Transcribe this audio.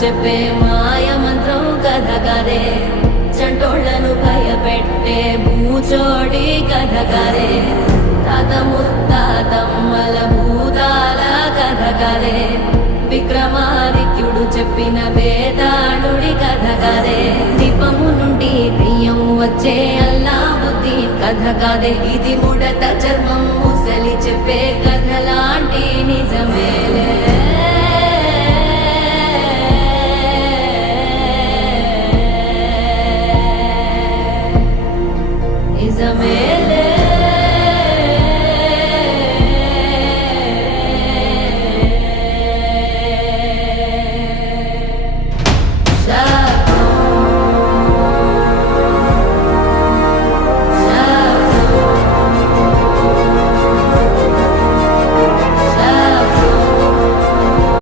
చెప్పే మాయ మంత్రం కథ కదే చంటోళ్లను భయపెట్టే భూచోడి కథ కదే తాత ముత్తాతమ్మల భూతాల కథ కదే విక్రమాదిత్యుడు చెప్పిన వేదాళుడి కథ కదే దీపము నుండి దెయ్యం వచ్చే అల్లావుద్దీన్ కథ కదే ఇది ముడత చర్మం ముసలి చెప్పే కథ లాంటి నిజమేలే